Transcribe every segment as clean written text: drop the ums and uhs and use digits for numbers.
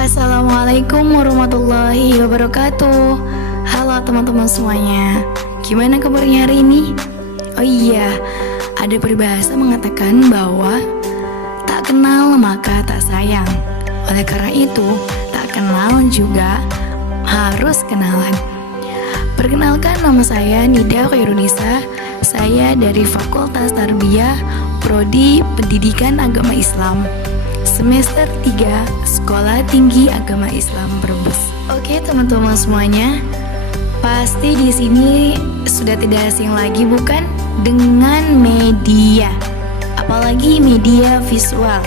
Assalamualaikum warahmatullahi wabarakatuh. Halo teman-teman semuanya, gimana kabarnya hari ini? Oh iya, ada peribahasa mengatakan bahwa tak kenal maka tak sayang. Oleh karena itu, tak kenal juga harus kenalan. Perkenalkan, nama saya Nida Khairunisa. Saya dari Fakultas Tarbiyah Prodi Pendidikan Agama Islam, semester 3 Sekolah Tinggi Agama Islam Brebes. Oke teman-teman semuanya, pasti di sini sudah tidak asing lagi bukan dengan media, apalagi media visual,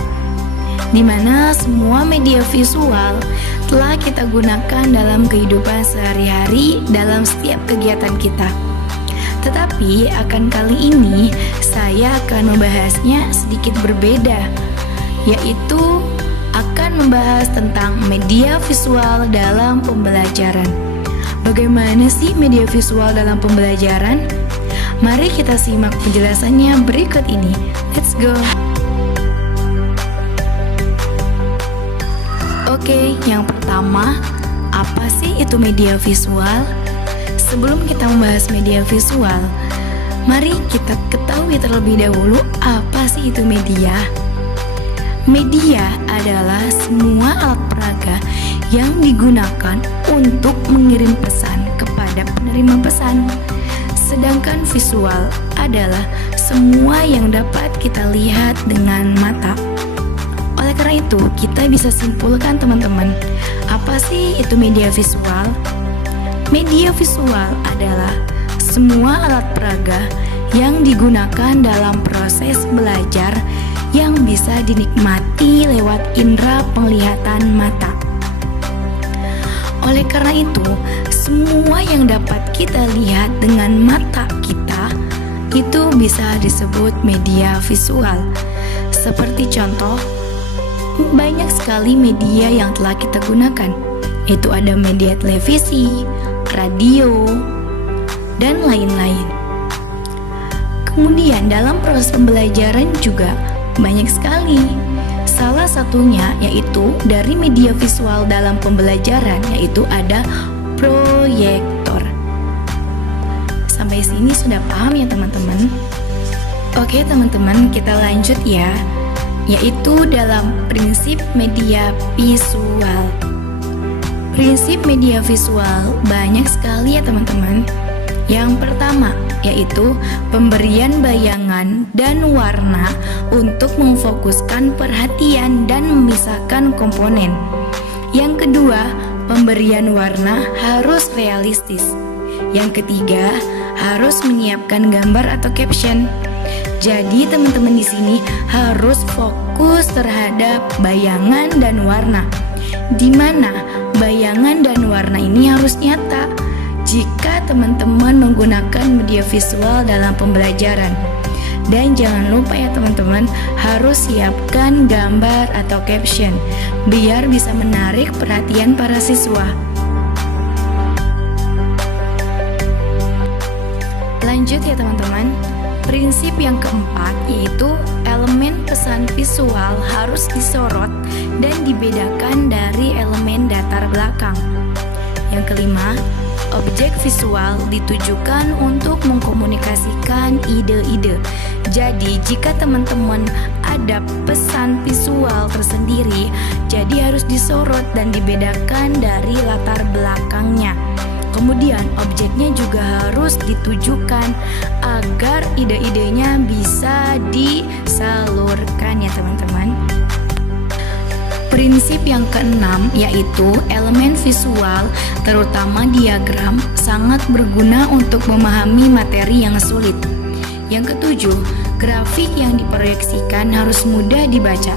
dimana semua media visual telah kita gunakan dalam kehidupan sehari-hari dalam setiap kegiatan kita. Tetapi akan kali ini saya akan membahasnya sedikit berbeda, yaitu akan membahas tentang media visual dalam pembelajaran. Bagaimana sih media visual dalam pembelajaran? Mari kita simak penjelasannya berikut ini. Let's go. Oke, yang pertama, apa sih itu media visual? Sebelum kita membahas media visual, mari kita ketahui terlebih dahulu apa sih itu media. Media adalah semua alat peraga yang digunakan untuk mengirim pesan kepada penerima pesan. Sedangkan visual adalah semua yang dapat kita lihat dengan mata. Oleh karena itu, kita bisa simpulkan teman-teman, apa sih itu media visual? Media visual adalah semua alat peraga yang digunakan dalam proses belajar yang bisa dinikmati lewat indera penglihatan mata. Oleh karena itu, semua yang dapat kita lihat dengan mata kita itu bisa disebut media visual. Seperti contoh, banyak sekali media yang telah kita gunakan. Itu ada media televisi, radio, dan lain-lain. Kemudian dalam proses pembelajaran juga banyak sekali. Salah satunya yaitu dari media visual dalam pembelajaran, yaitu ada proyektor. Sampai sini sudah paham ya teman-teman? Oke teman-teman, kita lanjut ya, yaitu dalam prinsip media visual. Prinsip media visual banyak sekali ya teman-teman. Yang pertama yaitu pemberian bayangan dan warna untuk memfokuskan perhatian dan memisahkan komponen. Yang kedua, pemberian warna harus realistis. Yang ketiga, harus menyiapkan gambar atau caption. Jadi teman-teman di sini harus fokus terhadap bayangan dan warna, di mana bayangan dan warna ini harus nyata jika teman-teman menggunakan media visual dalam pembelajaran. Dan jangan lupa ya teman-teman, harus siapkan gambar atau caption biar bisa menarik perhatian para siswa. Lanjut ya teman-teman. Prinsip yang keempat yaitu elemen pesan visual harus disorot dan dibedakan dari elemen datar belakang. Yang kelima, objek visual ditujukan untuk mengkomunikasikan ide-ide. Jadi jika teman-teman ada pesan visual tersendiri, jadi harus disorot dan dibedakan dari latar belakangnya. Kemudian objeknya juga harus ditujukan agar ide-idenya bisa disalurkan ya teman-teman. Prinsip yang keenam yaitu elemen visual terutama diagram sangat berguna untuk memahami materi yang sulit. Yang ketujuh, grafik yang diproyeksikan harus mudah dibaca.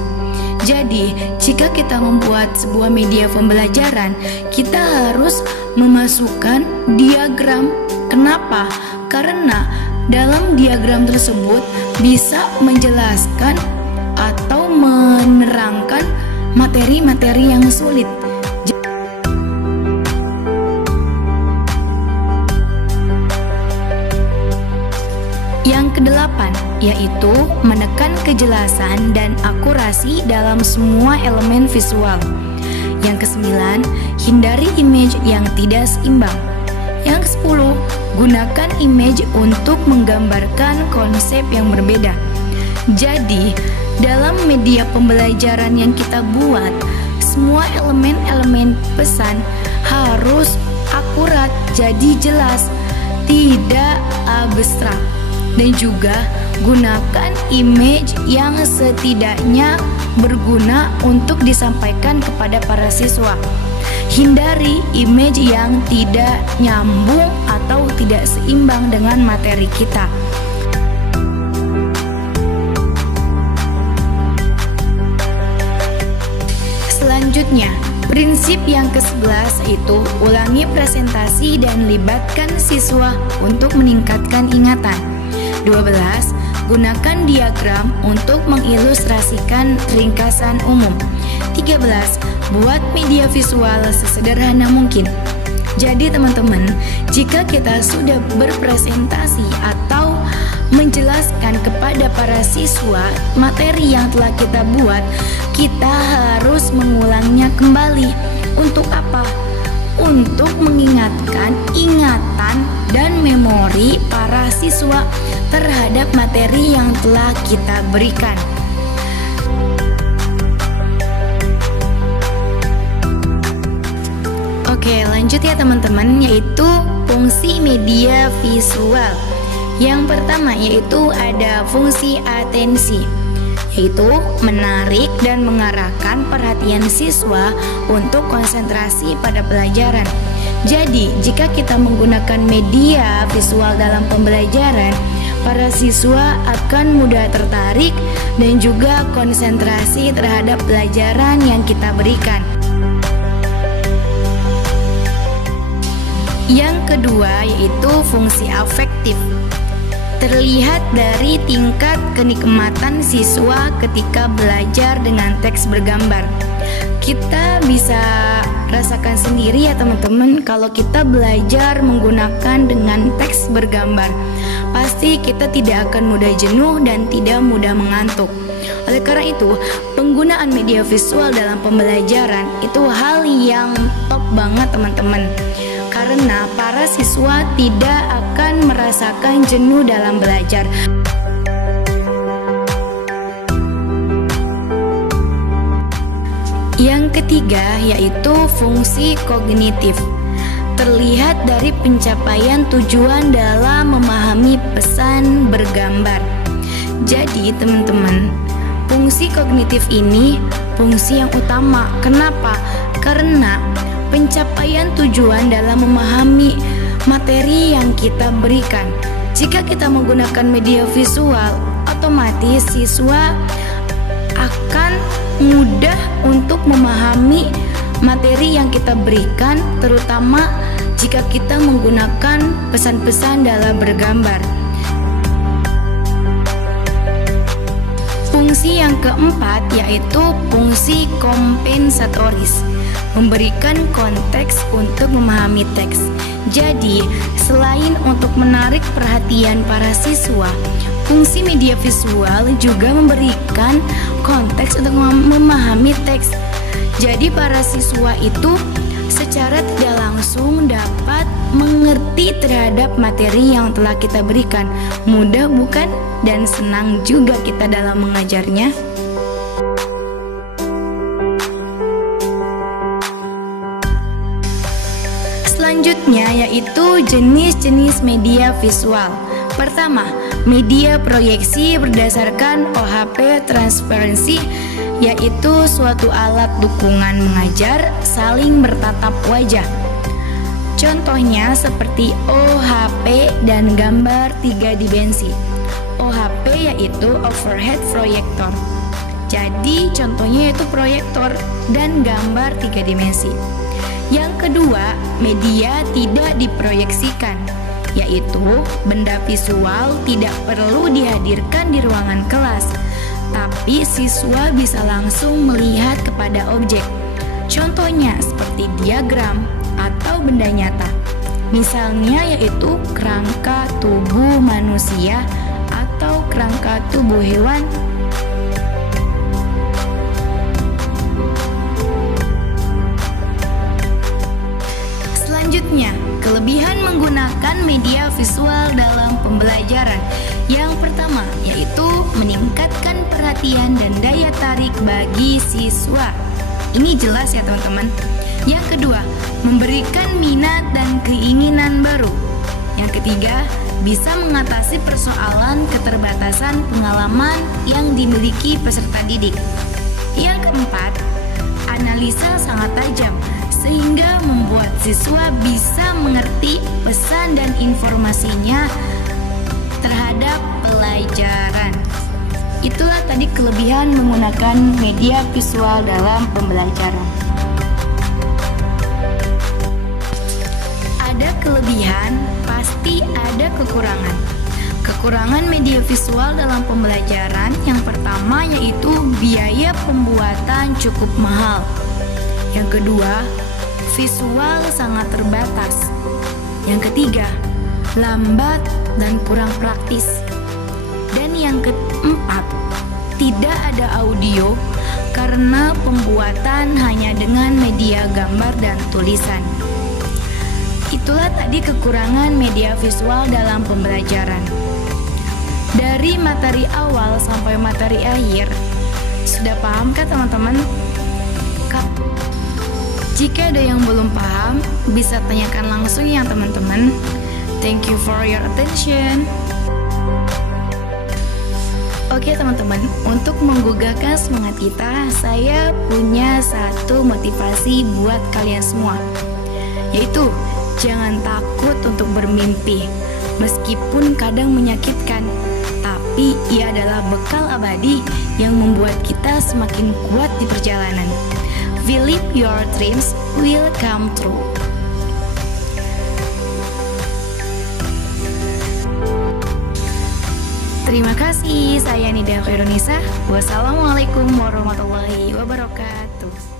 Jadi, jika kita membuat sebuah media pembelajaran, kita harus memasukkan diagram. Kenapa? Karena dalam diagram tersebut bisa menjelaskan atau menerangkan materi-materi yang sulit. Yang kedelapan, yaitu menekan kejelasan dan akurasi dalam semua elemen visual. Yang ke-9, hindari image yang tidak seimbang. Yang ke-10, gunakan image untuk menggambarkan konsep yang berbeda. Jadi, dalam media pembelajaran yang kita buat, semua elemen-elemen pesan harus akurat, jadi jelas, tidak abstrak. Dan juga gunakan image yang setidaknya berguna untuk disampaikan kepada para siswa. Hindari image yang tidak nyambung atau tidak seimbang dengan materi kita. Selanjutnya, prinsip yang ke-11 yaitu ulangi presentasi dan libatkan siswa untuk meningkatkan ingatan. 12. Gunakan diagram untuk mengilustrasikan ringkasan umum. 13. Buat media visual sesederhana mungkin. Jadi teman-teman, jika kita sudah berpresentasi atau menjelaskan kepada para siswa materi yang telah kita buat, kita harus mengulangnya kembali. Untuk apa? Untuk mengingatkan ingatan dan memori para siswa terhadap materi yang telah kita berikan. Oke, lanjut ya teman-teman, yaitu fungsi media visual. Yang pertama yaitu ada fungsi atensi, yaitu menarik dan mengarahkan perhatian siswa untuk konsentrasi pada pelajaran. Jadi, jika kita menggunakan media visual dalam pembelajaran, para siswa akan mudah tertarik dan juga konsentrasi terhadap pelajaran yang kita berikan. Yang kedua yaitu fungsi afektif. Terlihat dari tingkat kenikmatan siswa ketika belajar dengan teks bergambar. Kita bisa rasakan sendiri ya teman-teman, kalau kita belajar menggunakan dengan teks bergambar, pasti kita tidak akan mudah jenuh dan tidak mudah mengantuk. Oleh karena itu, penggunaan media visual dalam pembelajaran itu hal yang top banget teman-teman. Karena para siswa tidak akan merasakan jenuh dalam belajar. Yang ketiga yaitu fungsi kognitif. Terlihat dari pencapaian tujuan dalam memahami pesan bergambar. Jadi teman-teman, fungsi kognitif ini fungsi yang utama. Kenapa? Karena pencapaian tujuan dalam memahami materi yang kita berikan. Jika kita menggunakan media visual, otomatis siswa akan mudah untuk memahami materi yang kita berikan, terutama jika kita menggunakan pesan-pesan dalam bergambar. Fungsi yang keempat yaitu fungsi kompensatoris, memberikan konteks untuk memahami teks. Jadi, selain untuk menarik perhatian para siswa, fungsi media visual juga memberikan konteks untuk memahami teks. Jadi, para siswa itu secara tidak langsung dapat mengerti terhadap materi yang telah kita berikan. Mudah bukan? Dan senang juga kita dalam mengajarnya. Selanjutnya yaitu jenis-jenis media visual. Pertama, media proyeksi berdasarkan OHP transparansi, yaitu suatu alat dukungan mengajar saling bertatap wajah. Contohnya seperti OHP dan gambar 3 dimensi. OHP yaitu overhead projector. Jadi contohnya yaitu proyektor dan gambar 3 dimensi. Yang kedua, media tidak diproyeksikan, yaitu benda visual tidak perlu dihadirkan di ruangan kelas, tapi siswa bisa langsung melihat kepada objek. Contohnya seperti diagram atau benda nyata. Misalnya yaitu kerangka tubuh manusia atau kerangka tubuh hewan. Selanjutnya, kelebihan menggunakan media visual dalam pembelajaran. Yang pertama, yaitu meningkatkan perhatian dan daya tarik bagi siswa. Ini jelas ya teman-teman. Yang kedua, memberikan minat dan keinginan baru. Yang ketiga, bisa mengatasi persoalan keterbatasan pengalaman yang dimiliki peserta didik. Yang keempat, analisa sangat tajam sehingga membuat siswa bisa mengerti pesan dan informasinya terhadap pelajaran. Itulah tadi kelebihan menggunakan media visual dalam pembelajaran. Ada kelebihan, pasti ada kekurangan. Kekurangan media visual dalam pembelajaran yang pertama yaitu biaya pembuatan cukup mahal. Yang kedua, visual sangat terbatas. Yang ketiga, lambat dan kurang praktis. Dan yang keempat, tidak ada audio karena pembuatan hanya dengan media gambar dan tulisan. Itulah tadi kekurangan media visual dalam pembelajaran. Dari materi awal sampai materi akhir, sudah paham kah teman-teman? Jika ada yang belum paham, bisa tanyakan langsung ya teman-teman. Thank you for your attention. Oke teman-teman, untuk menggugahkan semangat kita, saya punya satu motivasi buat kalian semua, yaitu jangan takut untuk bermimpi. Meskipun kadang menyakitkan, tapi ia adalah bekal abadi yang membuat kita semakin kuat di perjalanan. Believe your dreams will come true. Terima kasih, saya Nida Khairunisa. Wassalamualaikum warahmatullahi wabarakatuh.